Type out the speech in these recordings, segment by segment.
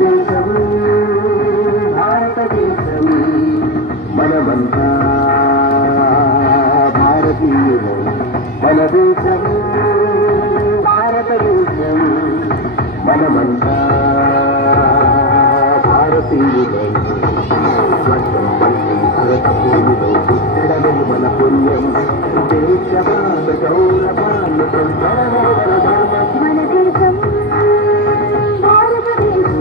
దేశం భారతదేశం మనమంతా భారతీయులం మన దేశం భారతదేశం మనమంతా భారతీయులం స్వర్గం వంటి భరత భూమిలో పుట్టడమే మన పుణ్యం దేశమాత గౌరవాన్ని పెంచడమే మన ధర్మం మన దేశం భారతదేశం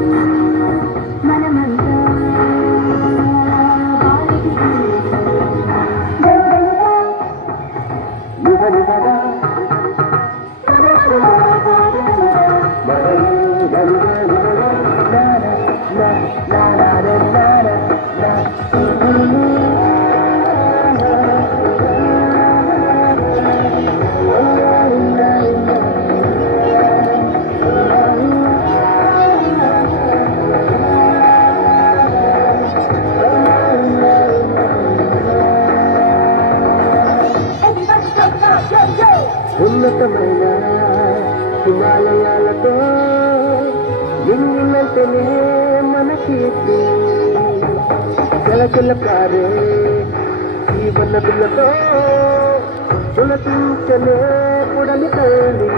మనమంతా ఉన్నతమైన హిమాలయాలతో ఎన్నులంటేనే మన కీర్తి కలకల కారే జీవన బిల్లతో తులసించలే పుడలి తల్లి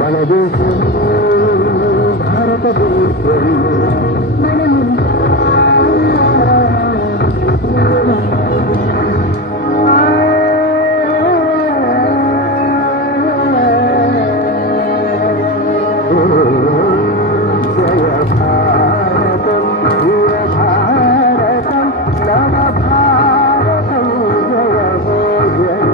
మన దేశం భారతదేశం జయ భారతం వీర భారతం నవ భారతం జయ హో జయ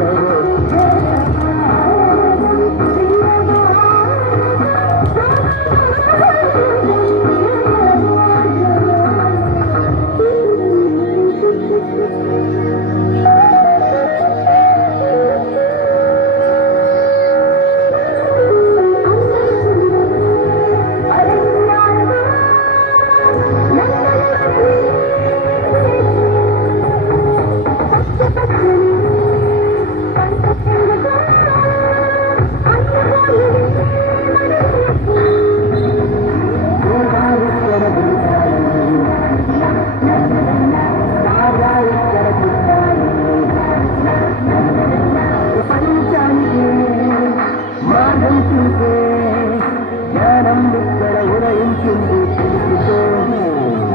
జ్ఞానం ఇక్కడ ఉదయించింది తెలుసుకో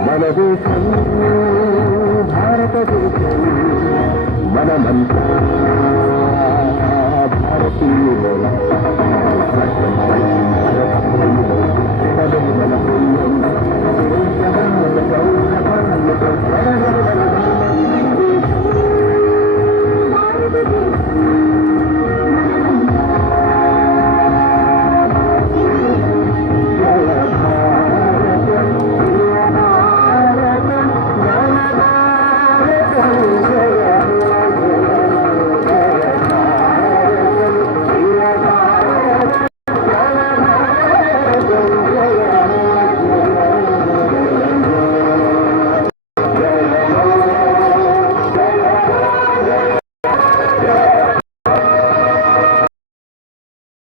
మన దేశం భారతదేశం మనమంతా భారతీయులం